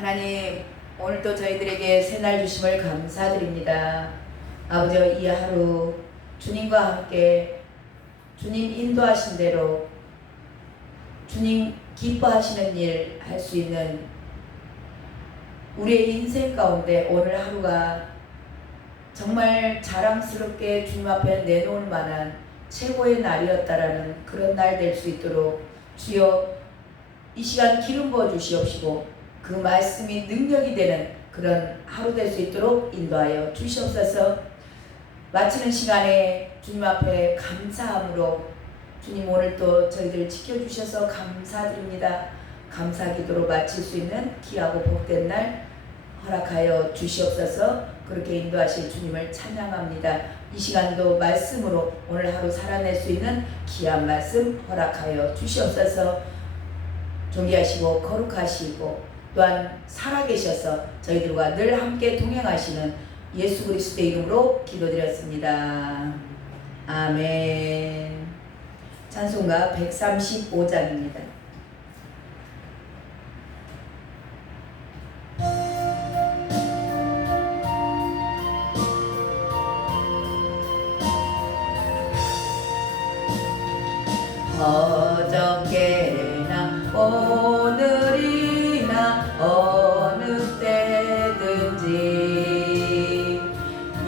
하나님, 오늘도 저희들에게 새날 주심을 감사드립니다. 아버지, 이 하루 주님과 함께 주님 인도하신 대로 주님 기뻐하시는 일 할 수 있는 우리의 인생 가운데 오늘 하루가 정말 자랑스럽게 주님 앞에 내놓을 만한 최고의 날이었다라는 그런 날 될 수 있도록 주여 이 시간 기름 부어 주시옵시고 그 말씀이 능력이 되는 그런 하루 될 수 있도록 인도하여 주시옵소서. 마치는 시간에 주님 앞에 감사함으로 주님 오늘 또 저희들 지켜주셔서 감사드립니다. 감사 기도로 마칠 수 있는 귀하고 복된 날 허락하여 주시옵소서. 그렇게 인도하실 주님을 찬양합니다. 이 시간도 말씀으로 오늘 하루 살아낼 수 있는 귀한 말씀 허락하여 주시옵소서. 존귀하시고 거룩하시고 또한 살아계셔서 저희들과 늘 함께 동행하시는 예수 그리스도의 이름으로 기도드렸습니다. 아멘. 찬송가 135장입니다. 어저께나 오늘이나 어느 때든지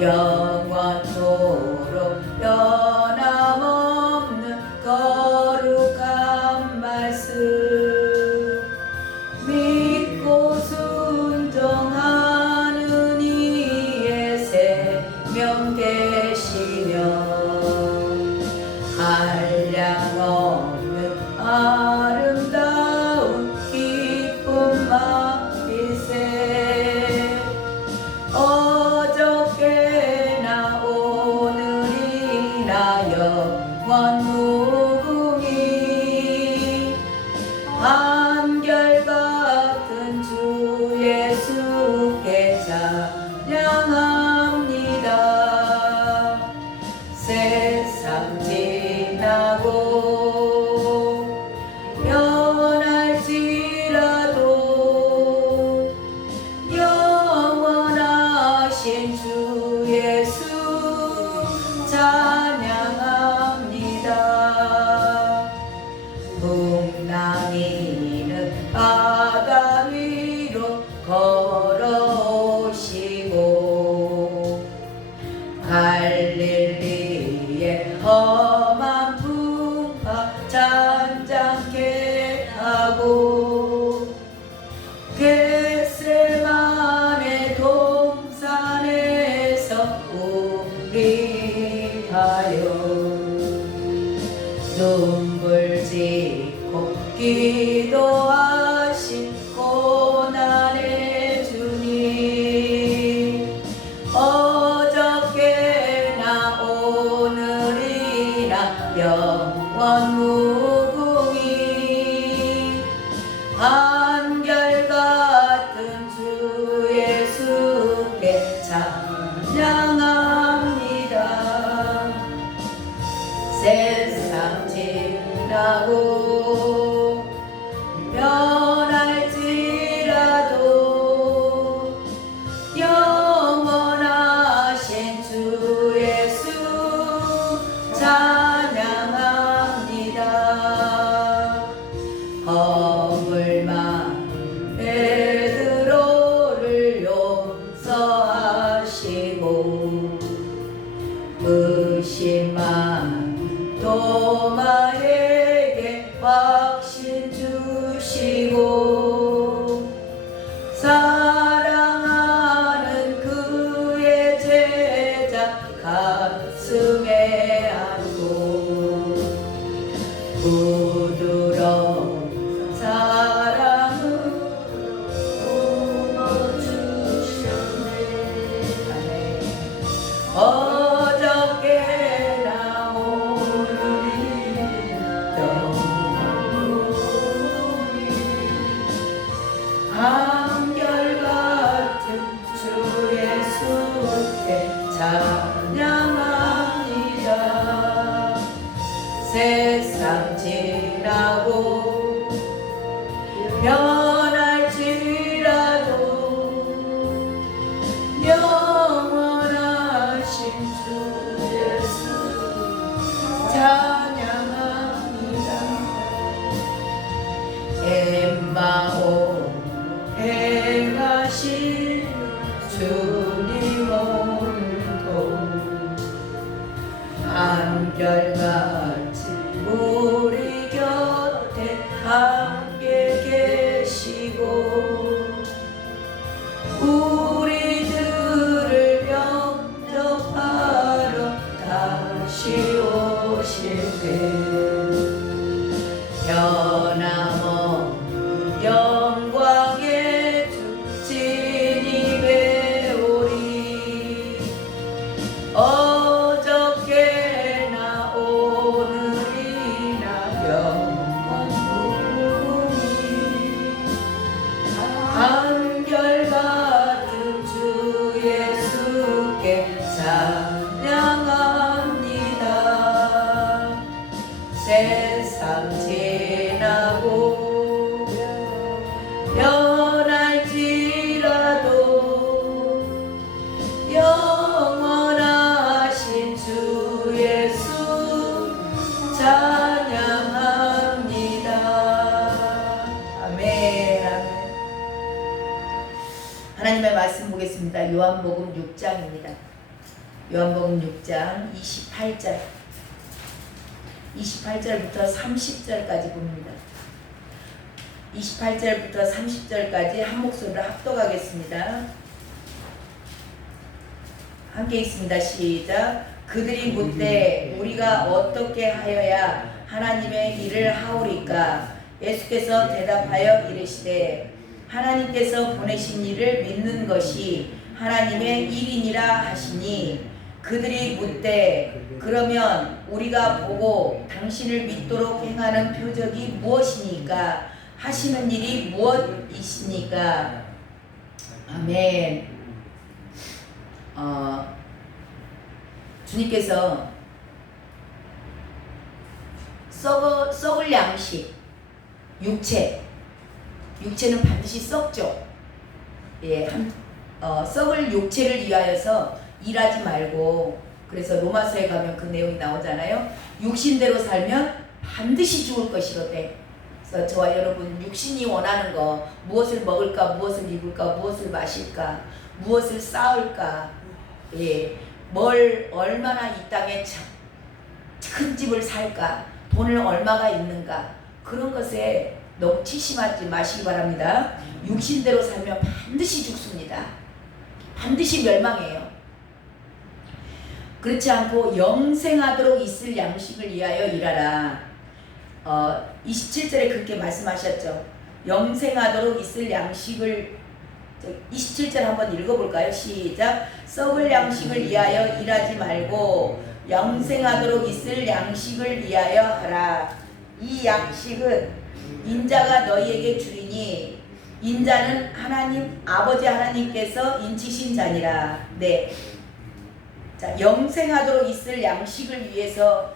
영원토록 변함없는 거룩한 말씀 믿고 순종하는 이의 생명 되시며 한량없는 아름다운 기쁨 맛빛에 어저께나 오늘이나 영원 무궁히 한결같은 주 예수께 찬양합니다. 세상 지나고 변할지라도 영원하신 주 예수 찬양합니다. 풍랑이는 바다 위로 걸어오시고 갈릴리의 험한 풍파 잔잔케 하고 겟세마네 동산에서 우리하여 눈물 짓고 기도하신 고난의 주님 어저께나 오늘이나 영원 무궁히 한결같은 하신 주님 오늘도 한결같이 우리 곁에 함께 계시고 우리들을 영접하러 다시 오실 때 변함없는 영광의 주 진입에 오리 어저께나 오늘이나 영원히 한결같은 주 예수께 찬양합니다. 세상 지나고 변할지라도 영원하신 주 예수 찬양합니다. 아멘. 아멘. 하나님의 말씀 보겠습니다. 요한복음 6장입니다. 요한복음 6장 28절부터 30절까지 봅니다. 28절부터 30절까지 한 목소리로 합독하겠습니다. 함께 읽습니다. 시작. 그들이 묻되 우리가 어떻게 하여야 하나님의 일을 하오리까? 예수께서 대답하여 이르시되 하나님께서 보내신 이를 믿는 것이 하나님의 일이니라 하시니 그들이 묻되 그러면 우리가 보고 당신을 믿도록 행하는 표적이 무엇이니까? 하시는 일이 무엇이시니까? 아멘. 주님께서 썩을 양식, 육체는 반드시 썩죠. 예, 썩을 육체를 위하여서 일하지 말고, 그래서 로마서에 가면 그 내용이 나오잖아요. 육신대로 살면 반드시 죽을 것이로되. 그래서 저와 여러분 육신이 원하는 거, 무엇을 먹을까, 무엇을 입을까, 무엇을 마실까, 무엇을 쌓을까, 예, 뭘 얼마나 이 땅에 큰 집을 살까, 돈을 얼마가 있는가, 그런 것에 너무 치심하지 마시기 바랍니다. 육신대로 살면 반드시 죽습니다. 반드시 멸망해요. 그렇지 않고 영생하도록 있을 양식을 위하여 일하라. 27절에 그렇게 말씀하셨죠. 영생하도록 있을 양식을, 27절 한번 읽어볼까요? 시작. 썩을 양식을 위하여 일하지 말고 영생하도록 있을 양식을 위하여 하라. 이 양식은 인자가 너희에게 주리니 인자는 하나님 아버지 하나님께서 인치신 자니라. 네. 자, 영생하도록 있을 양식을 위해서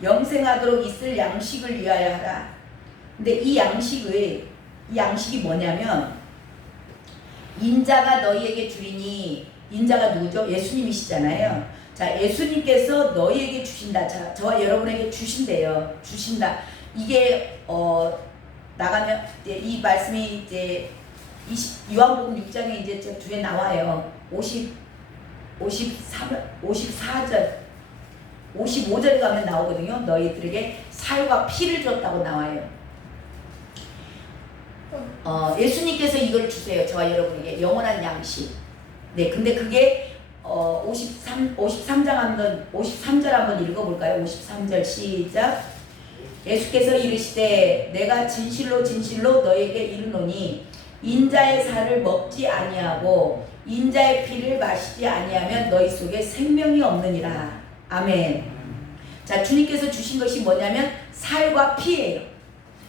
영생하도록 있을 양식을 위하여 하라. 근데 이 양식이 뭐냐면 인자가 너희에게 주리니, 인자가 누구죠? 예수님이시잖아요. 자, 예수님께서 너희에게 주신다. 자, 저와 여러분에게 주신대요. 주신다. 이게 나가면 이 말씀이 이제 요한복음 6장에 이제 저 뒤에 나와요. 54절 55절 가면 나오거든요. 너희들에게 살과 피를 줬다고 나와요. 예수님께서 이걸 주세요. 저와 여러분에게 영원한 양식. 네, 근데 그게 53절 한번 읽어볼까요? 53절 시작. 예수께서 이르시되 내가 진실로 진실로 너에게 이르노니 인자의 살을 먹지 아니하고 인자의 피를 마시지 아니하면 너희 속에 생명이 없느니라. 아멘. 자, 주님께서 주신 것이 뭐냐면 살과 피예요.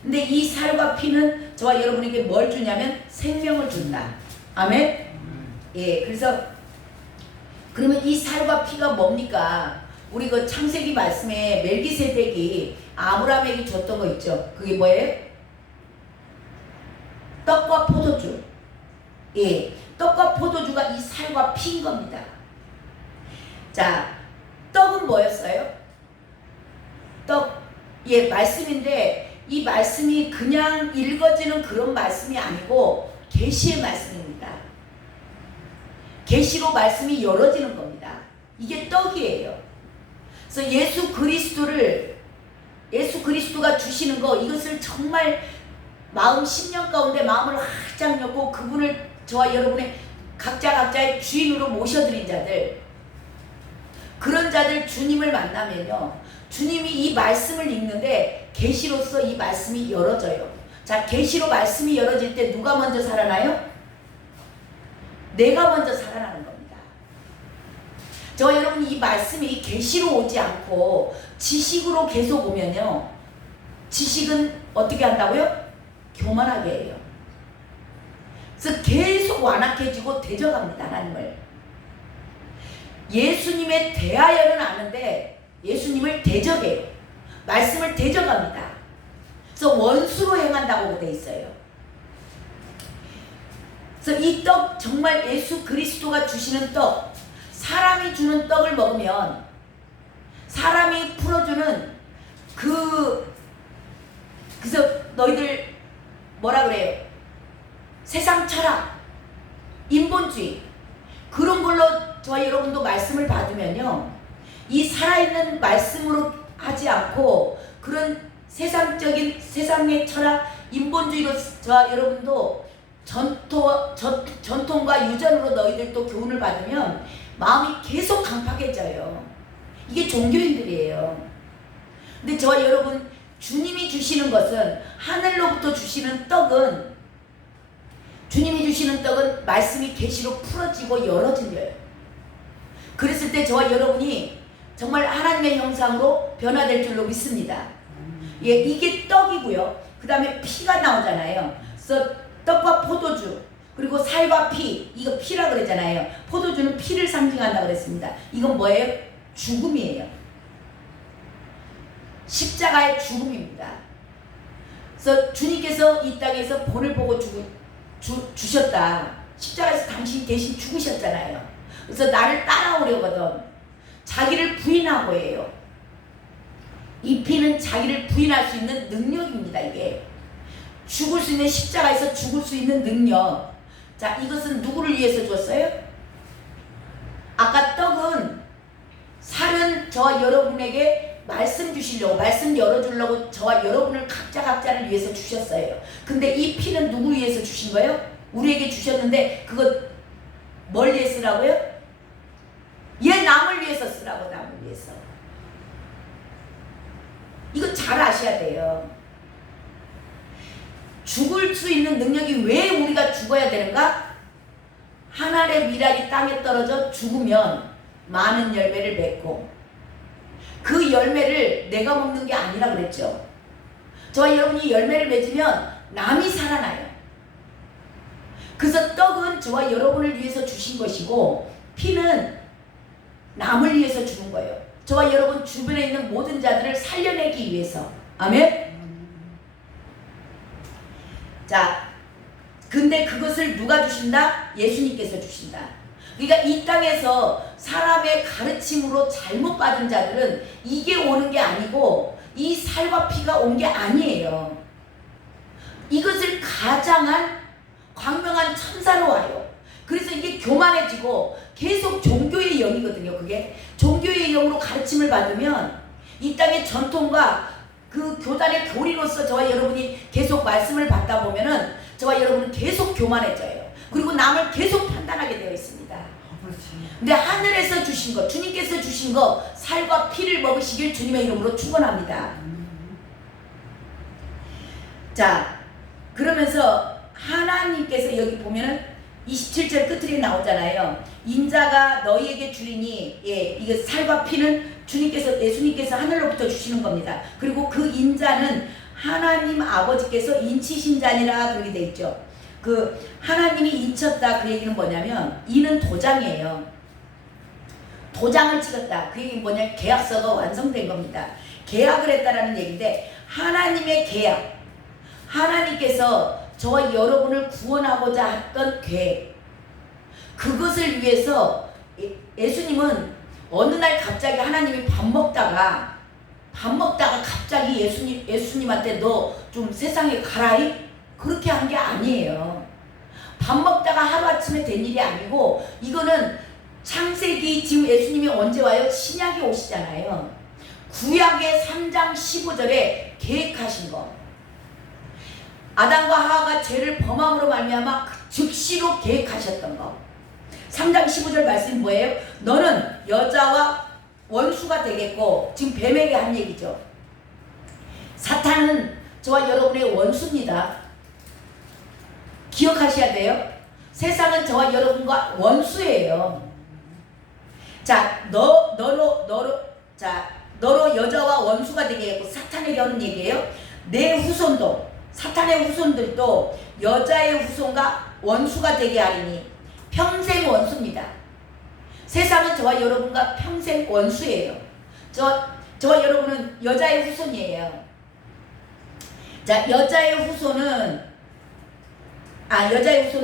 근데 이 살과 피는 저와 여러분에게 뭘 주냐면 생명을 준다. 아멘. 예, 그래서 그러면 이 살과 피가 뭡니까? 우리 그 창세기 말씀에 멜기세덱이 아브라함에게 줬던 거 있죠. 그게 뭐예요? 떡과 포도주. 예, 떡과 포도주가 이 살과 피인 겁니다. 자, 떡은 뭐였어요? 예, 말씀인데 이 말씀이 그냥 읽어지는 그런 말씀이 아니고 계시의 말씀입니다. 계시로 말씀이 열어지는 겁니다. 이게 떡이에요. 그래서 예수 그리스도가 주시는 거, 이것을 정말 마음 심령 가운데 마음을 활짝 열고 그분을 저와 여러분의 각자의 주인으로 모셔드린 자들, 그런 자들 주님을 만나면요, 주님이 이 말씀을 읽는데 계시로서 이 말씀이 열어져요. 자, 계시로 말씀이 열어질 때 누가 먼저 살아나요? 내가 먼저 살아나는 겁니다. 저와 여러분, 이 말씀이 계시로 오지 않고 지식으로 계속 오면요, 지식은 어떻게 한다고요? 교만하게 해요. 그래서 계속 완악해지고 대적합니다, 하나님을. 예수님에 대하여는 아는데 예수님을 대적해요. 말씀을 대적합니다. 그래서 원수로 행한다고 되어 있어요. 그래서 이 떡, 정말 예수 그리스도가 주시는 떡, 사람이 주는 떡을 먹으면 사람이 풀어주는 그래서 너희들 뭐라 그래요? 세상 철학, 인본주의, 그런 걸로 저와 여러분도 말씀을 받으면요, 이 살아있는 말씀으로 하지 않고 그런 세상의 철학, 인본주의로 저와 여러분도 전통과 유전으로 너희들도 교훈을 받으면 마음이 계속 강팍해져요. 이게 종교인들이에요. 근데 저와 여러분, 주님이 주시는 것은, 하늘로부터 주시는 떡은, 주님이 주시는 떡은 말씀이 계시로 풀어지고 열어질려요. 그랬을 때 저와 여러분이 정말 하나님의 형상으로 변화될 줄로 믿습니다. 예, 이게 떡이고요. 그 다음에 피가 나오잖아요. 그래서 떡과 포도주, 그리고 살과 피, 이거 피라 그러잖아요. 포도주는 피를 상징한다 그랬습니다. 이건 뭐예요? 죽음이에요. 십자가의 죽음입니다. 그래서 주님께서 이 땅에서 본을 보고 주셨다. 십자가에서 당신 대신 죽으셨잖아요. 그래서 나를 따라오려거든 자기를 부인하고 해요. 이 피는 자기를 부인할 수 있는 능력입니다. 이게 죽을 수 있는, 십자가에서 죽을 수 있는 능력. 자, 이것은 누구를 위해서 줬어요? 아까 떡은, 살은 저와 여러분에게 말씀 주시려고, 말씀 열어주려고 저와 여러분을 각자를 위해서 주셨어요. 근데 이 피는 누구 위해서 주신 거예요? 우리에게 주셨는데 그거 뭘 위해 쓰라고요? 얘 남을 위해서 쓰라고. 남을 위해서. 이거 잘 아셔야 돼요. 죽을 수 있는 능력이 왜 우리가 죽어야 되는가? 한 알의 밀알이 땅에 떨어져 죽으면 많은 열매를 맺고, 그 열매를 내가 먹는 게 아니라 그랬죠. 저와 여러분이 열매를 맺으면 남이 살아나요. 그래서 떡은 저와 여러분을 위해서 주신 것이고, 피는 남을 위해서 주는 거예요. 저와 여러분 주변에 있는 모든 자들을 살려내기 위해서. 아멘? 자, 근데 그것을 누가 주신다? 예수님께서 주신다. 그러니까 이 땅에서 사람의 가르침으로 잘못 받은 자들은 이게 오는 게 아니고 이 살과 피가 온 게 아니에요. 이것을 가장한 광명한 천사로 와요. 그래서 이게 교만해지고 계속 종교의 영이거든요. 그게 종교의 영으로 가르침을 받으면 이 땅의 전통과 그 교단의 교리로서 저와 여러분이 계속 말씀을 받다 보면은 저와 여러분은 계속 교만해져요. 그리고 남을 계속 판단하게 되어 있습니다. 근데 하늘에서 주신 것, 주님께서 주신 것, 살과 피를 먹으시길 주님의 이름으로 축원합니다. 자, 그러면서 하나님께서 여기 보면은 27절 끝에 나오잖아요. 인자가 너희에게 주리니, 예, 이거 살과 피는 예수님께서 하늘로부터 주시는 겁니다. 그리고 그 인자는 하나님 아버지께서 인치신 자니라 그렇게 돼 있죠. 그 하나님이 인쳤다, 그 얘기는 뭐냐면, 이는 도장이에요. 도장을 찍었다. 그 얘기는 뭐냐? 계약서가 완성된 겁니다. 계약을 했다라는 얘기인데, 하나님의 계약, 하나님께서 저와 여러분을 구원하고자 했던 계획, 그것을 위해서 예수님은 어느 날 갑자기 하나님이 밥 밥 먹다가 갑자기 예수님한테 너 좀 세상에 가라이? 그렇게 한 게 아니에요. 밥 먹다가 하루아침에 된 일이 아니고 이거는 창세기 지금 예수님이 언제 와요? 신약에 오시잖아요. 구약의 3장 15절에 계획하신 거. 아담과 하와가 죄를 범함으로 말미암아 즉시로 계획하셨던 거. 3장 15절 말씀이 뭐예요? 너는 여자와 원수가 되겠고, 지금 뱀에게 한 얘기죠. 사탄은 저와 여러분의 원수입니다. 기억하셔야 돼요. 세상은 저와 여러분과 원수예요. 자, 너로 여자와 원수가 되겠고, 사탄에게 하는 얘기예요. 내 후손도, 사탄의 후손들도 여자의 후손과 원수가 되게 하리니, 평생 원수입니다. 세상은 저와 여러분과 평생 원수예요. 저와 여러분은 여자의 후손이에요. 자, 여자의 후손은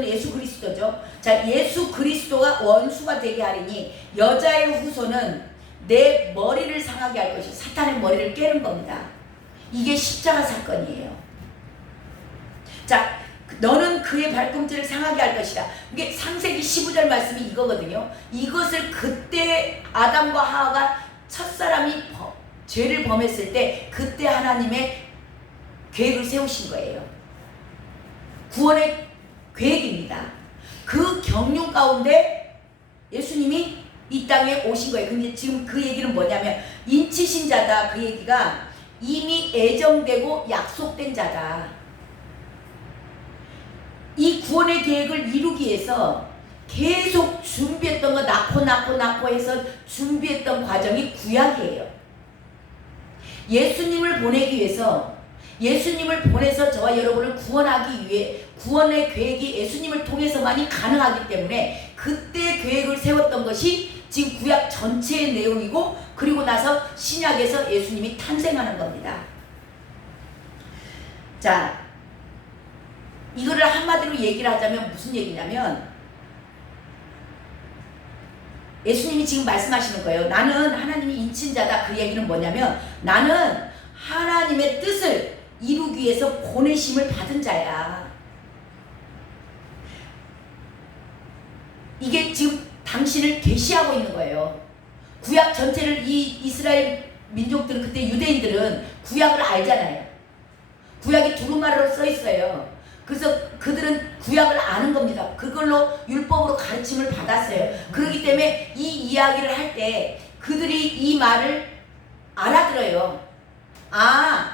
예수 그리스도죠. 자, 예수 그리스도가 원수가 되게 하리니 여자의 후손은 내 머리를 상하게 할 것이, 사탄의 머리를 깨는 겁니다. 이게 십자가 사건이에요. 자, 너는 그의 발꿈치를 상하게 할 것이다. 이게 창세기 15절 말씀이 이거거든요. 이것을 그때 아담과 하와가 첫사람이 죄를 범했을 때 그때 하나님의 계획을 세우신 거예요. 구원의 계획입니다. 그 경륜 가운데 예수님이 이 땅에 오신 거예요. 근데 지금 그 얘기는 뭐냐면 인치신 자다. 그 얘기가 이미 애정되고 약속된 자다. 이 구원의 계획을 이루기 위해서 계속 준비했던 거, 낳고 해서 준비했던 과정이 구약이에요. 예수님을 보내기 위해서, 예수님을 보내서 저와 여러분을 구원하기 위해 구원의 계획이 예수님을 통해서만이 가능하기 때문에 그때 계획을 세웠던 것이 지금 구약 전체의 내용이고, 그리고 나서 신약에서 예수님이 탄생하는 겁니다. 자, 이거를 한마디로 얘기를 하자면 무슨 얘기냐면, 예수님이 지금 말씀하시는 거예요. 나는 하나님이 인친자다. 그 얘기는 뭐냐면 나는 하나님의 뜻을 이루기 위해서 보내심을 받은 자야. 이게 지금 당신을 계시하고 있는 거예요. 구약 전체를 이 이스라엘 민족들은, 그때 유대인들은 구약을 알잖아요. 구약이 두루마리로 써 있어요. 그래서 그들은 구약을 아는 겁니다. 그걸로 율법으로 가르침을 받았어요. 그렇기 때문에 이 이야기를 할 때 그들이 이 말을 알아들어요. 아,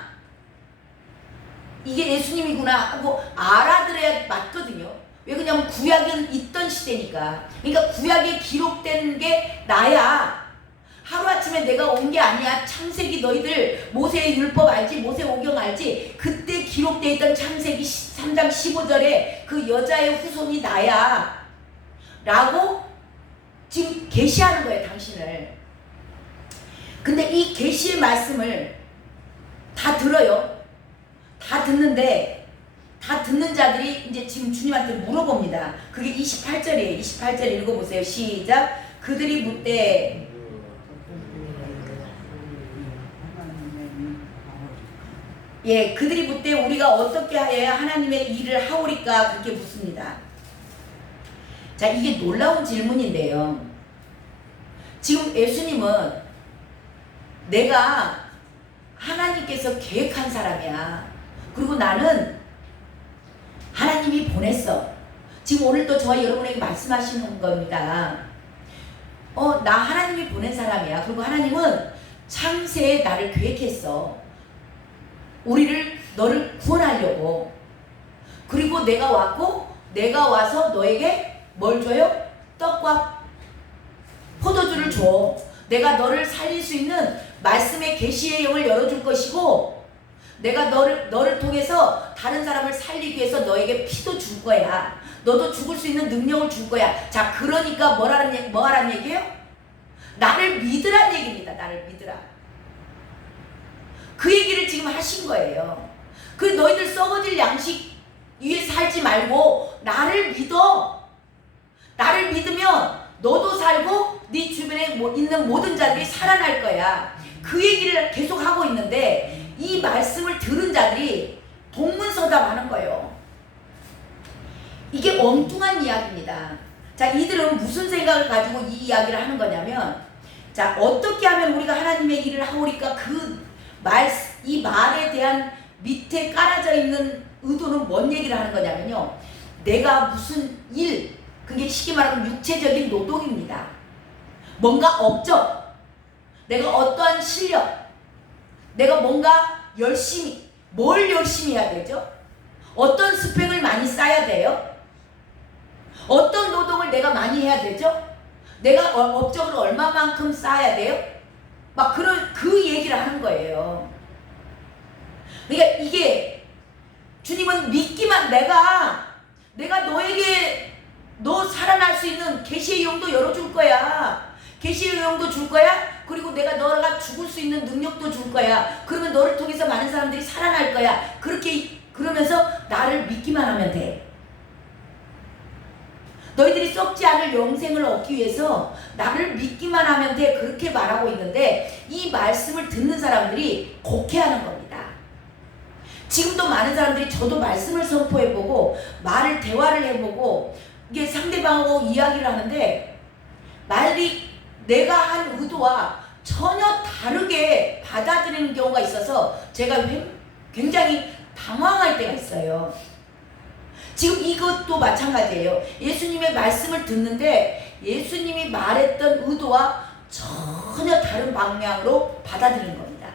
이게 예수님이구나 하고 알아들어야 맞거든요. 왜 그러냐면 구약은 있던 시대니까. 그러니까 구약에 기록된 게 나야. 하루아침에 내가 온 게 아니야. 창세기, 너희들 모세의 율법 알지? 모세오경 알지? 그때 기록되어 있던 창세기 3장 15절에 그 여자의 후손이 나야 라고 지금 계시하는 거예요, 당신을. 근데 이 계시의 말씀을 다 들어요. 다 듣는데, 다 듣는 자들이 이제 지금 주님한테 물어봅니다. 그게 28절이에요. 28절 읽어보세요. 시작. 그들이 묻되, 예, 그들이 묻되 우리가 어떻게 하여야 하나님의 일을 하오리까, 그렇게 묻습니다. 자, 이게 놀라운 질문인데요. 지금 예수님은 내가 하나님께서 계획한 사람이야. 그리고 나는 하나님이 보냈어. 지금 오늘도 저와 여러분에게 말씀하시는 겁니다. 나 하나님이 보낸 사람이야. 그리고 하나님은 창세에 나를 계획했어. 너를 구원하려고. 그리고 내가 왔고, 내가 와서 너에게 뭘 줘요? 떡과 포도주를 줘. 내가 너를 살릴 수 있는 말씀의 계시의 영을 열어줄 것이고, 내가 너를 통해서 다른 사람을 살리기 위해서 너에게 피도 줄 거야. 너도 죽을 수 있는 능력을 줄 거야. 자, 그러니까 뭐하란 얘기예요? 나를 믿으란 얘기입니다. 나를 믿으라. 그 얘기를 지금 하신 거예요. 그 너희들 썩어질 양식 위에 살지 말고 나를 믿어. 나를 믿으면 너도 살고 네 주변에 있는 모든 자들이 살아날 거야. 그 얘기를 계속 하고 있는데 이 말씀을 들은 자들이 동문서답하는 거예요. 이게 엉뚱한 이야기입니다. 자, 이들은 무슨 생각을 가지고 이 이야기를 하는 거냐면, 자, 어떻게 하면 우리가 하나님의 일을 하오리까, 이 말에 대한 밑에 깔아져 있는 의도는 뭔 얘기를 하는 거냐면요, 내가 무슨 일, 그게 쉽게 말하면 육체적인 노동입니다. 뭔가 업적, 내가 어떠한 실력, 내가 뭔가 열심히, 뭘 열심히 해야 되죠? 어떤 스펙을 많이 쌓아야 돼요? 어떤 노동을 내가 많이 해야 되죠? 내가 업적을 얼마만큼 쌓아야 돼요? 막 그 얘기를 하는 거예요. 그러니까 이게 주님은 믿기만, 내가 너에게 너 살아날 수 있는 계시의 영도 열어줄 거야. 계시의 영도 줄 거야. 그리고 너가 죽을 수 있는 능력도 줄 거야. 그러면 너를 통해서 많은 사람들이 살아날 거야. 그러면서 나를 믿기만 하면 돼. 너희들이 썩지 않을 영생을 얻기 위해서 나를 믿기만 하면 돼. 그렇게 말하고 있는데 이 말씀을 듣는 사람들이 곡해하는 겁니다. 지금도 많은 사람들이, 저도 말씀을 선포해보고 대화를 해보고 이게 상대방하고 이야기를 하는데 말이 내가 한 의도와 전혀 다르게 받아들이는 경우가 있어서 제가 굉장히 당황할 때가 있어요. 지금 이것도 마찬가지예요. 예수님의 말씀을 듣는데 예수님이 말했던 의도와 전혀 다른 방향으로 받아들이는 겁니다.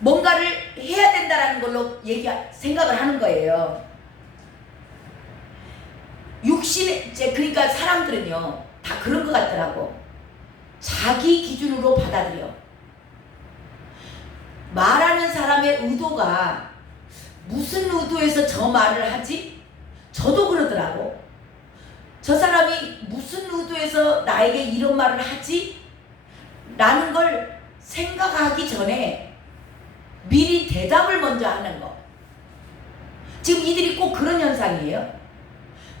뭔가를 해야 된다라는 걸로 생각을 하는 거예요. 그러니까 사람들은요, 다 그런 것 같더라고. 자기 기준으로 받아들여. 말하는 사람의 의도가 무슨 의도에서 저 말을 하지? 저도 그러더라고. 저 사람이 무슨 의도에서 나에게 이런 말을 하지? 라는 걸 생각하기 전에 미리 대답을 먼저 하는 거. 지금 이들이 꼭 그런 현상이에요.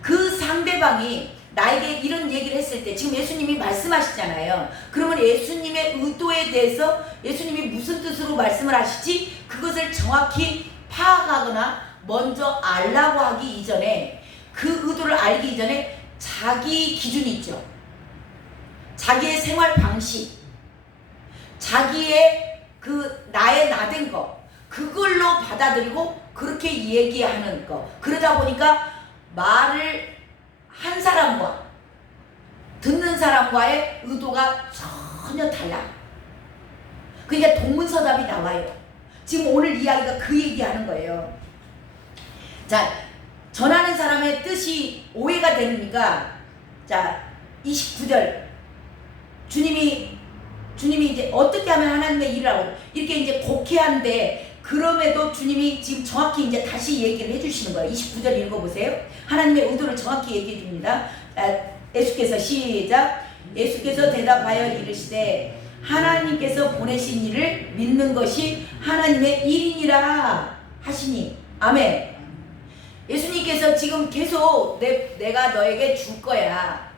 그 상대방이 나에게 이런 얘기를 했을 때, 지금 예수님이 말씀하시잖아요. 그러면 예수님의 의도에 대해서 예수님이 무슨 뜻으로 말씀을 하시지? 그것을 정확히 파악하거나 먼저 알라고 하기 이전에, 그 의도를 알기 이전에 자기 기준이 있죠. 자기의 생활 방식, 자기의 나의 나된 거, 그걸로 받아들이고 그렇게 얘기하는 거. 그러다 보니까 말을 한 사람과 듣는 사람과의 의도가 전혀 달라. 그러니까 동문서답이 나와요. 지금 오늘 이야기가 그 얘기하는 거예요. 자, 전하는 사람의 뜻이 오해가 되니까, 자, 29절 주님이 이제 어떻게 하면 하나님의 일을 하고 이렇게 이제 곡해한데, 그럼에도 주님이 지금 정확히 이제 다시 얘기를 해주시는 거예요. 29절 읽어보세요. 하나님의 의도를 정확히 얘기해 줍니다. 예수께서 시작. 예수께서 대답하여 이르시되 하나님께서 보내신 일을 믿는 것이 하나님의 일이니라 하시니. 아멘. 예수님께서 지금 계속 내가 너에게 줄 거야.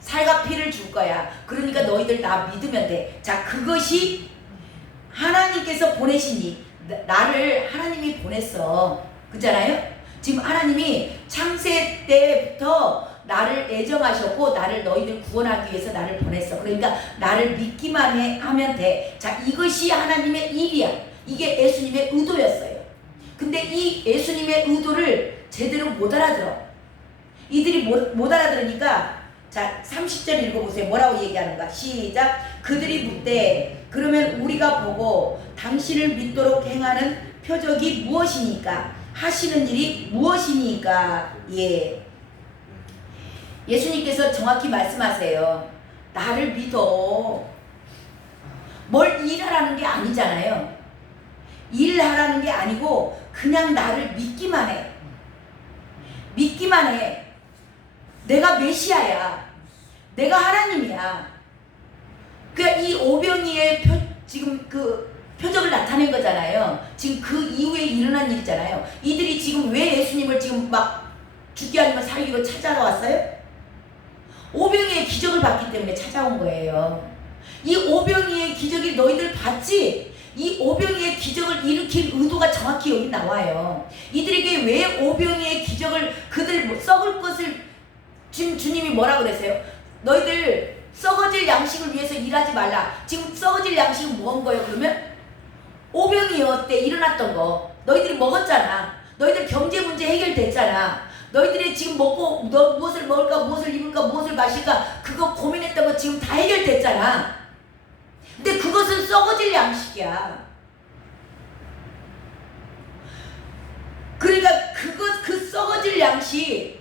살과 피를 줄 거야. 그러니까 너희들 나 믿으면 돼. 자, 그것이 하나님께서 보내신 일. 나를 하나님이 보냈어. 그잖아요? 지금 하나님이 창세 때부터 나를 애정하셨고 나를 너희들 구원하기 위해서 나를 보냈어. 그러니까 나를 믿기만 하면 돼. 자, 이것이 하나님의 일이야. 이게 예수님의 의도였어요. 근데 이 예수님의 의도를 제대로 못 알아들어. 이들이 못 알아들으니까, 자, 30절 읽어보세요. 뭐라고 얘기하는가? 시작. 그들이 묻되 그러면 우리가 보고 당신을 믿도록 행하는 표적이 무엇이니까? 하시는 일이 무엇이니까? 예. 예수님께서 정확히 말씀하세요. 나를 믿어. 뭘 일하라는 게 아니잖아요. 일하라는 게 아니고 그냥 나를 믿기만 해. 믿기만 해. 내가 메시아야. 내가 하나님이야. 그러니까 이 오병이의 지금 그 표적을 나타낸 거잖아요. 지금 그 이후에 일어난 일이잖아요. 이들이 지금 왜 예수님을 지금 막 죽게 아니면 살리고 찾아왔어요? 오병이의 기적을 봤기 때문에 찾아온 거예요. 이 오병이의 기적이 너희들 봤지? 이 오병이의 기적을 일으킨 의도가 정확히 여기 나와요. 이들에게 왜 오병이의 기적을 그들 썩을 것을 지금 주님이 뭐라 그랬어요? 너희들 썩어질 양식을 위해서 일하지 말라. 지금 썩어질 양식은 뭔 거예요? 그러면 오병이어 때 일어났던 거 너희들이 먹었잖아. 너희들 경제 문제 해결됐잖아. 너희들이 지금 먹고 너 무엇을 먹을까, 무엇을 입을까, 무엇을 마실까 그거 고민했던 거 지금 다 해결됐잖아. 근데 그것은 썩어질 양식이야. 그러니까 그 썩어질 양식.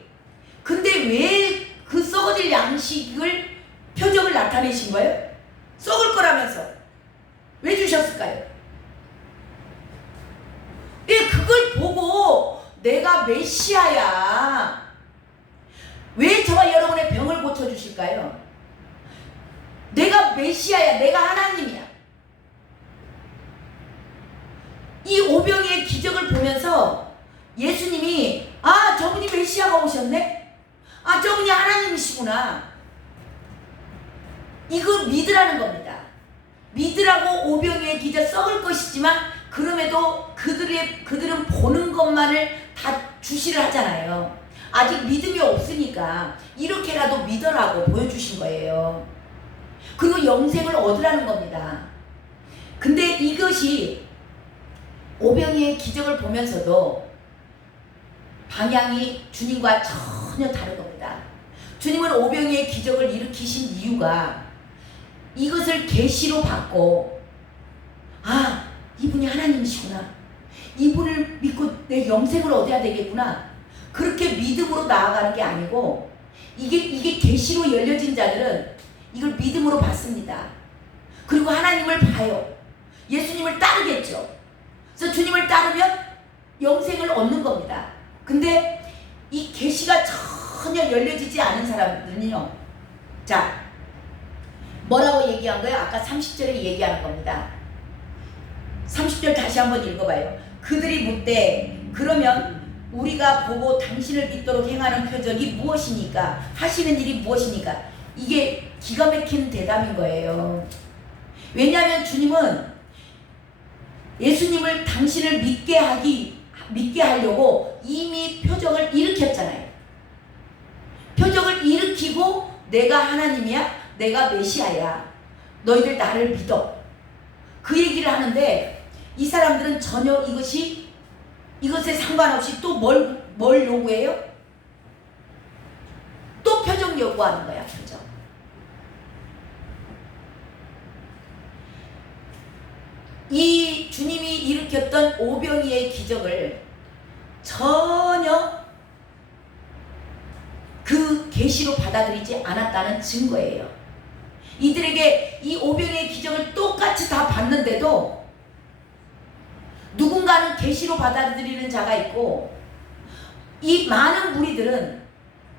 근데 왜 그 썩어질 양식을 표적을 나타내신 거예요? 썩을 거라면서 왜 주셨을까요? 왜 그걸 보고 내가 메시아야, 왜 저와 여러분의 병을 고쳐주실까요? 내가 메시아야, 내가 하나님이야. 이 오병이의 기적을 보면서 예수님이 아, 저분이 메시아가 오셨네? 아, 저분이 하나님이시구나. 이거 믿으라는 겁니다. 믿으라고 오병이의 기적 썩을 것이지만 그럼에도 그들은 보는 것만을 다 주시를 하잖아요. 아직 믿음이 없으니까 이렇게라도 믿으라고 보여주신 거예요. 그리고 영생을 얻으라는 겁니다. 근데 이것이 오병이의 기적을 보면서도 방향이 주님과 전혀 다른 겁니다. 주님은 오병이의 기적을 일으키신 이유가 이것을 계시로 받고 아, 이분이 하나님이시구나. 이분을 믿고 내 영생을 얻어야 되겠구나. 그렇게 믿음으로 나아가는 게 아니고 이게 계시로 열려진 자들은 이걸 믿음으로 받습니다. 그리고 하나님을 봐요. 예수님을 따르겠죠. 그래서 주님을 따르면 영생을 얻는 겁니다. 근데 이 계시가 전혀 열려지지 않은 사람들은요. 자, 뭐라고 얘기한 거예요? 아까 30절에 얘기하는 겁니다. 30절 다시 한번 읽어봐요. 그들이 묻되 그러면 우리가 보고 당신을 믿도록 행하는 표적이 무엇이니까? 하시는 일이 무엇이니까? 이게 기가 막힌 대답인 거예요. 왜냐하면 주님은 예수님을 당신을 믿게 하려고 이미 표적을 일으켰잖아요. 표적을 일으키고 내가 하나님이야, 내가 메시아야, 너희들 나를 믿어, 그 얘기를 하는데 이 사람들은 전혀 이것에 상관없이 또 뭘 요구해요? 또 표적 요구하는 거야. 표적. 이 주님이 일으켰던 오병이의 기적을 전혀 그 계시로 받아들이지 않았다는 증거예요. 이들에게 이 오병이의 기적을 똑같이 다 봤는데도 누군가는 계시로 받아들이는 자가 있고 이 많은 무리들은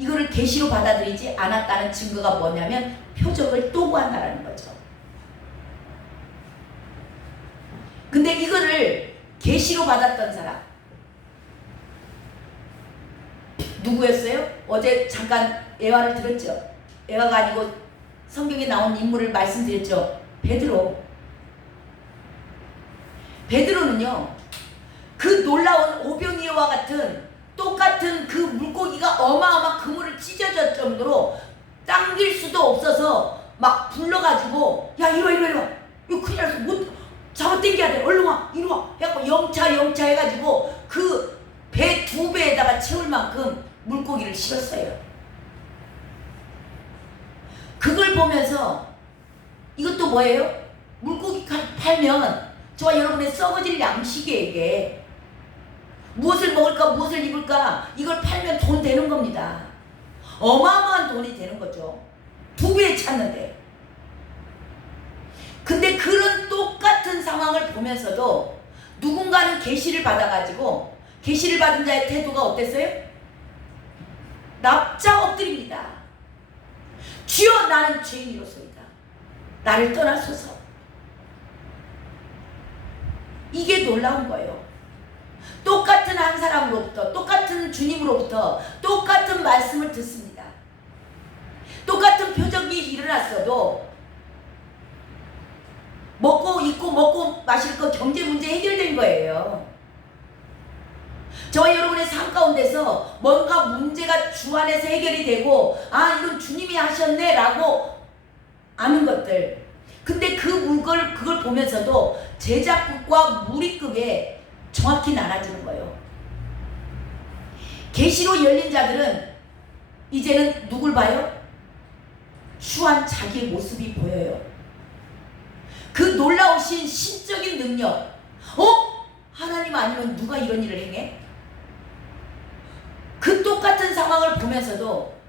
이거를 계시로 받아들이지 않았다는 증거가 뭐냐면 표적을 또 구한다는 거죠. 근데 이거를 계시로 받았던 사람 누구였어요? 어제 잠깐 예화를 들었죠. 예화가 아니고 성경에 나온 인물을 말씀드렸죠. 베드로는요, 그 놀라운 오병이어와 같은 똑같은 그 물고기가 어마어마한 그물을 찢어질 정도로 당길 수도 없어서 막 불러가지고 야 이리 와 이거 큰일 났어, 못 잡아당겨야 돼, 얼른 와 이리 와 해갖고 영차 해가지고 그 배 2배에다가 채울 만큼 물고기를 실었어요. 그걸 보면서 이것도 뭐예요? 물고기 팔면 저와 여러분의 썩어질 양식에게 무엇을 먹을까, 무엇을 입을까, 이걸 팔면 돈 되는 겁니다. 어마어마한 돈이 되는 거죠. 2배 찼는데. 근데 그런 똑같은 상황을 보면서도 누군가는 계시를 받아가지고 계시를 받은 자의 태도가 어땠어요? 납작 엎드립니다. 주여, 나는 죄인이로소이다. 나를 떠나소서. 이게 놀라운 거예요. 똑같은 한 사람으로부터, 똑같은 주님으로부터 똑같은 말씀을 듣습니다. 똑같은 표적이 일어났어도 마실 거 경제 문제 해결된 거예요. 저와 여러분의 삶 가운데서 뭔가 문제가 주 안에서 해결이 되고 이건 주님이 하셨네 라고 아는 것들. 근데 그걸 보면서도 제자급과 무리급에 정확히 나눠지는 거예요. 계시로 열린 자들은 이제는 누굴 봐요? 추한 자기의 모습이 보여요. 그 놀라우신 신적인 능력. 하나님 아니면 누가 이런 일을 행해? 그 똑같은 상황을 보면서도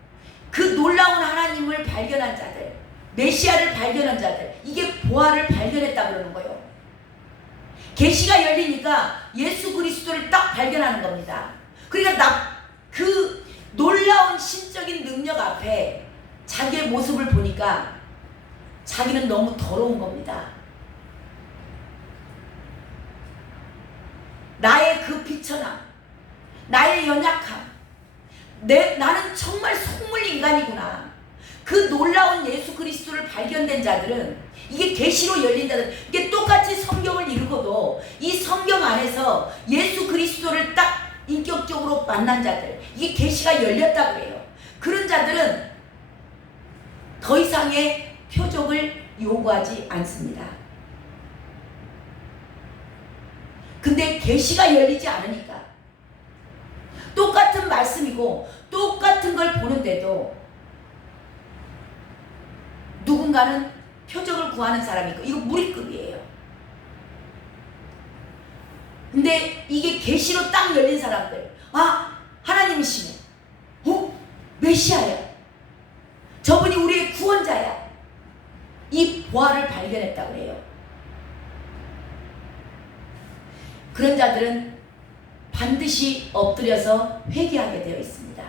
그 놀라운 하나님을 발견한 자들, 메시아를 발견한 자들, 이게 보화를 발견했다 그러는 거예요. 계시가 열리니까 예수 그리스도를 딱 발견하는 겁니다. 그러니까 그 놀라운 신적인 능력 앞에 자기의 모습을 보니까 자기는 너무 더러운 겁니다. 나의 그 비천함, 나의 연약함, 나는 정말 속물 인간이구나. 그 놀라운 예수 그리스도를 발견된 자들은, 이게 계시로 열린 자들, 이게 똑같이 성경을 읽어도 이 성경 안에서 예수 그리스도를 딱 인격적으로 만난 자들, 이게 계시가 열렸다고 해요. 그런 자들은 더 이상의 표적을 요구하지 않습니다. 근데 계시가 열리지 않으니까 똑같은 말씀이고 똑같은 걸 보는데도 누군가는 표적을 구하는 사람이 있고, 이거 무리급이에요. 근데 이게 계시로 딱 열린 사람들, 하나님이시네, 메시아야, 저분이 우리의 구원자야, 이 보화를 발견했다고 해요. 그런 자들은 반드시 엎드려서 회개하게 되어 있습니다.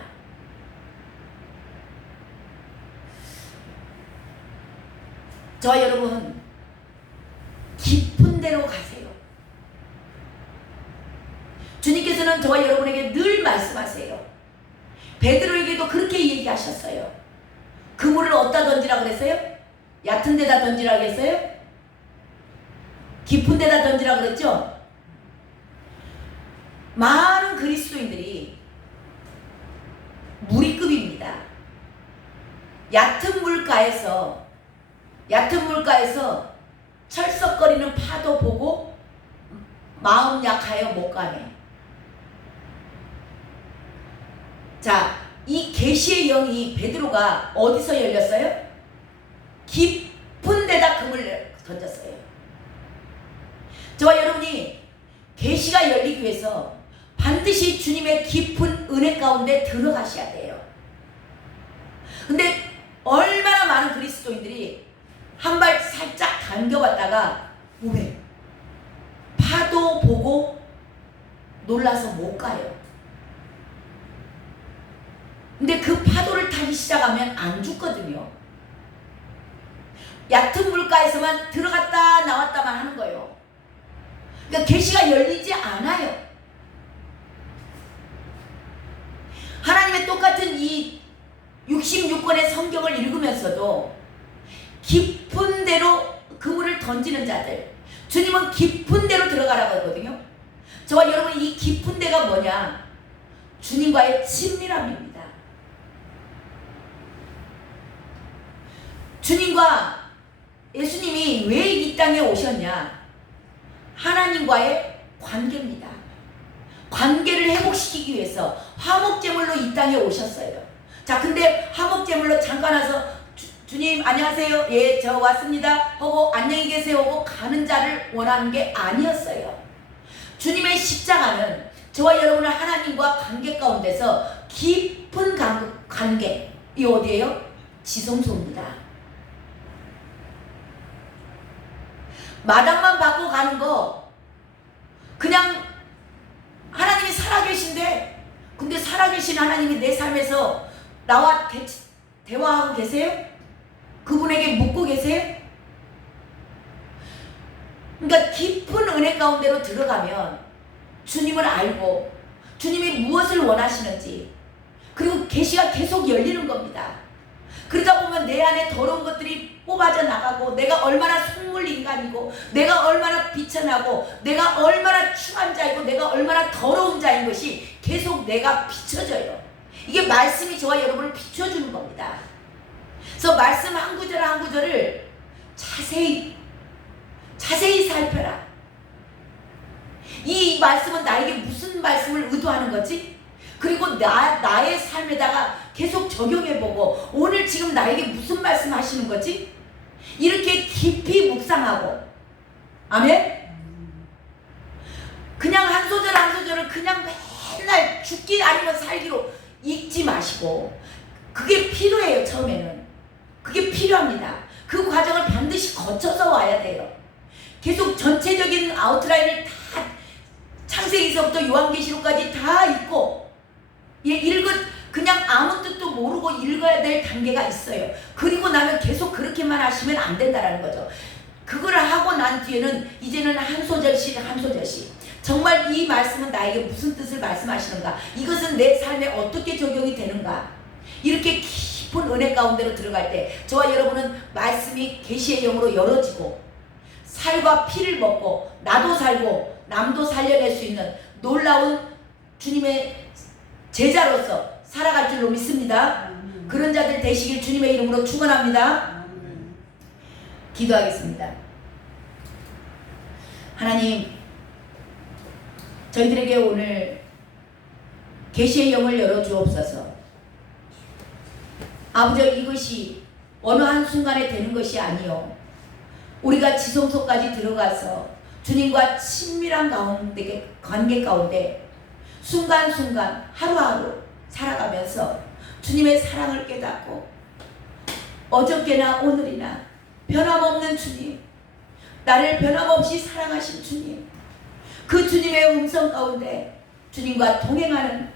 저와 여러분, 깊은 데로 가세요. 주님께서는 저와 여러분에게 늘 말씀하세요. 베드로에게도 그렇게 얘기하셨어요. 그물을 어디다 던지라 그랬어요? 얕은 데다 던지라 그랬어요? 깊은 데다 던지라 그랬죠? 많은 그리스도인들이 무리급입니다. 얕은 물가에서 철썩거리는 파도 보고 마음 약하여 못 가네. 자, 이 계시의 영이 베드로가 어디서 열렸어요? 깊은 데다 그물을 던졌어요. 저와 여러분이 계시가 열리기 위해서 반드시 주님의 깊은 은혜 가운데 들어가셔야 돼요. 근데 얼마나 많은 그리스도인들이 한 발 살짝 당겨봤다가 왜? 파도 보고 놀라서 못 가요. 근데 그 파도를 타기 시작하면 안 죽거든요. 얕은 물가에서만 들어갔다 나왔다만 하는 거예요. 그러니까 계시가 열리지 않아요. 하나님의 똑같은 이 66권의 성경을 읽으면서도 깊은 데로 그물을 던지는 자들, 주님은 깊은 데로 들어가라고 하거든요. 저와 여러분, 이 깊은 데가 뭐냐? 주님과의 친밀함입니다. 주님과 예수님이 왜 이 땅에 오셨냐? 하나님과의 관계입니다. 관계를 회복시키기 위해서 화목제물로 이 땅에 오셨어요. 자, 근데 화목제물로 잠깐 와서 주님 안녕하세요, 예, 저 왔습니다 하고 안녕히 계세요 하고 가는 자를 원하는 게 아니었어요. 주님의 십자가는 저와 여러분의 하나님과 관계 가운데서 깊은 관계, 이 어디예요? 지성소입니다. 마당만 받고 가는 거, 그냥 하나님이 살아계신데, 근데 살아계신 하나님이 내 삶에서 나와 대화하고 계세요? 그분에게 묻고 계세요? 그러니까 깊은 은혜 가운데로 들어가면 주님을 알고 주님이 무엇을 원하시는지, 그리고 계시가 계속 열리는 겁니다. 그러다 보면 내 안에 더러운 것들이 뽑아져 나가고, 내가 얼마나 속물 인간이고, 내가 얼마나 비천하고, 내가 얼마나 추한 자이고, 내가 얼마나 더러운 자인 것이 계속 내가 비춰져요. 이게 말씀이 저와 여러분을 비춰주는 겁니다. 그래서 말씀 한 구절 한 구절을 자세히 살펴라. 이 말씀은 나에게 무슨 말씀을 의도하는 거지? 그리고 나의 삶에다가 계속 적용해보고, 오늘 지금 나에게 무슨 말씀 하시는 거지? 이렇게 깊이 묵상하고, 아멘? 그냥 한 소절 한 소절을 그냥 맨날 죽기 아니면 살기로 읽지 마시고, 그게 필요해요. 처음에는 그게 필요합니다. 그 과정을 반드시 거쳐서 와야 돼요. 계속 전체적인 아웃라인을 다 창세기서부터 요한계시록까지 다 읽고, 그냥 아무 뜻도 모르고 읽어야 될 단계가 있어요. 그리고 나면 계속 그렇게만 하시면 안 된다는 거죠. 그걸 하고 난 뒤에는 이제는 한 소절씩 정말 이 말씀은 나에게 무슨 뜻을 말씀하시는가, 이것은 내 삶에 어떻게 적용이 되는가, 이렇게 깊은 은혜 가운데로 들어갈 때 저와 여러분은 말씀이 계시의 영으로 열어지고, 살과 피를 먹고 나도 살고 남도 살려낼 수 있는 놀라운 주님의 제자로서 살아갈 줄로 믿습니다. 그런 자들 되시길 주님의 이름으로 축원합니다. 기도하겠습니다. 하나님, 저희들에게 오늘 계시의 영을 열어주옵소서. 아버지, 이것이 어느 한순간에 되는 것이 아니요, 우리가 지성소까지 들어가서 주님과 친밀한 관계 가운데 순간순간 하루하루 살아가면서 주님의 사랑을 깨닫고, 어저께나 오늘이나 변함없는 주님, 나를 변함없이 사랑하신 주님, 그 주님의 음성 가운데 주님과 동행하는,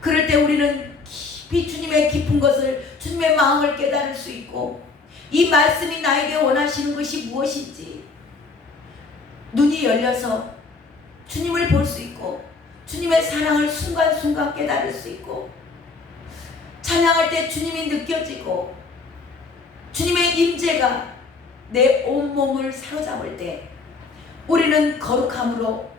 그럴 때 우리는 깊이 주님의 깊은 것을, 주님의 마음을 깨달을 수 있고, 이 말씀이 나에게 원하시는 것이 무엇인지 눈이 열려서 주님을 볼 수 있고, 주님의 사랑을 순간순간 깨달을 수 있고, 찬양할 때 주님이 느껴지고, 주님의 임재가 내 온몸을 사로잡을 때 우리는 거룩함으로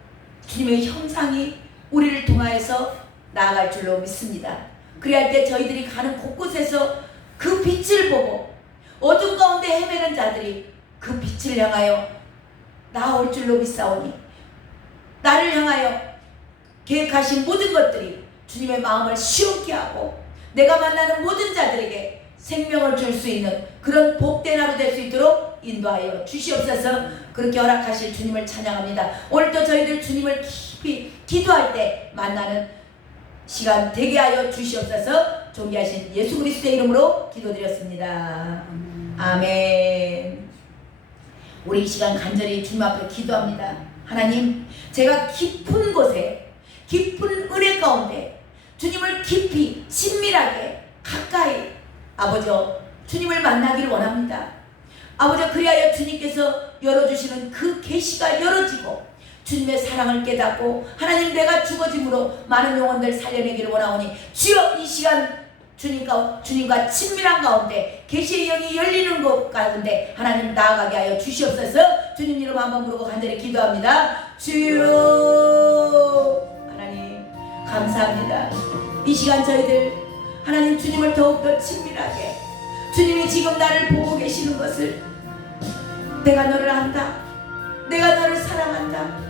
주님의 형상이 우리를 통하여서 나아갈 줄로 믿습니다. 그리할 때 저희들이 가는 곳곳에서 그 빛을 보고, 어둠 가운데 헤매는 자들이 그 빛을 향하여 나올 줄로 믿사오니, 나를 향하여 계획하신 모든 것들이 주님의 마음을 시원케 하고, 내가 만나는 모든 자들에게 생명을 줄 수 있는 그런 복된 하루 될 수 있도록 인도하여 주시옵소서. 그렇게 허락하실 주님을 찬양합니다. 오늘도 저희들 주님을 깊이 기도할 때 만나는 시간 되게 하여 주시옵소서. 존귀하신 예수 그리스도의 이름으로 기도드렸습니다. 아멘. 우리 이 시간 간절히 주님 앞에 기도합니다. 하나님, 제가 깊은 곳에, 깊은 은혜 가운데 주님을 깊이 친밀하게 가까이, 아버지 주님을 만나기를 원합니다. 아버지, 그리하여 주님께서 열어주시는 그 계시가 열어지고 주님의 사랑을 깨닫고, 하나님, 내가 죽어짐으로 많은 영혼들 살려내기를 원하오니, 주여 이 시간 주님과 친밀한 가운데 계시의 영이 열리는 곳 가운데 하나님 나아가게 하여 주시옵소서. 주님 이름 한번 부르고 간절히 기도합니다. 주여, 하나님 감사합니다. 이 시간 저희들 하나님 주님을 더욱더 친밀하게, 주님이 지금 나를 보고 계시는 것을, 내가 너를 안다, 내가 너를 사랑한다,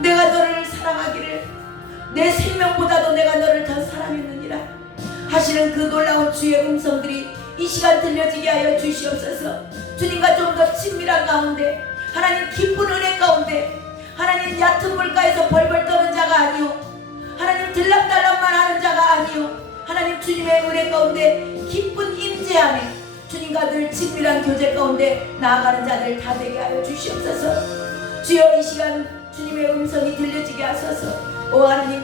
내가 너를 사랑하기를 내 생명보다도 내가 너를 더 사랑했느니라 하시는 그 놀라운 주의 음성들이 이 시간 들려지게 하여 주시옵소서. 주님과 좀 더 친밀한 가운데, 하나님 깊은 은혜 가운데, 하나님 얕은 물가에서 벌벌 떠는 자가 아니요, 하나님 들락달락만 하는 자가 아니요, 하나님 주님의 은혜 가운데 깊은 임재 안에 주님과 늘 친밀한 교제 가운데 나아가는 자들 다 되게 하여 주시옵소서. 주여 이 시간 주님의 음성이 들려지게 하소서. 오 하나님,